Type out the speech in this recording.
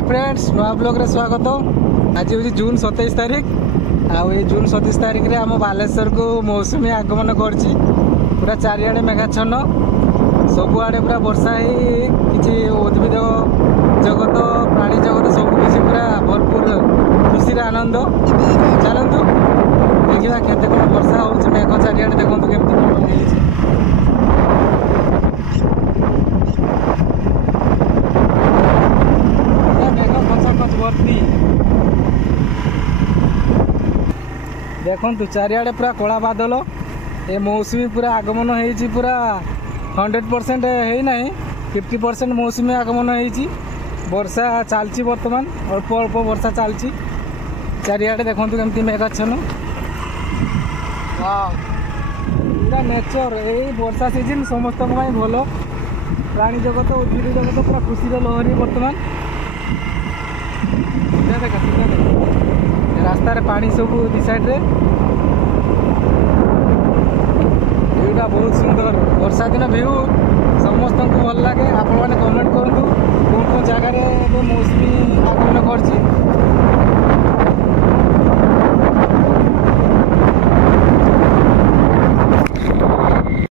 Hi friends नुआ blog रे स्वागत। आज हूँ जून 27 तारीख आई जून 27 तारीख रे आम बालेश्वर को मौसुमी आगमन करछि। पूरा चारिआडे मेघाच्छन्न सबुआडे पूरा वर्षा ही किछि उद्भिद जगत प्राणी जगत सब किछि पूरा भरपूर खुशी आनंद। चलतु देखा केते कौन वर्षा हो मेघ चारिआडे देखु केमती देखु चारिआडे पूरा कला बादल ए मौसुमी पूरा आगमन होती पूरा 100% है ना 50% मौसुमी आगमन होती वर्षा चलती बर्तमान अल्प अल्प वर्षा चलती चारिआडे देखु केमती मेघाच्छन्न पूरा नेचर यही वर्षा सीजन समस्त भल प्राणी जगत उद्भिद जगत पूरा खुशी लहरी बर्तमान रास्तार पानी सब दी साइड्रे भ्यूटा बहुत सुंदर वर्षा दिन भ्यू समस्त को भल लगे। आपण मैंने कमेंट करूँ कौन कौन जगार मौसुमी आगमन कर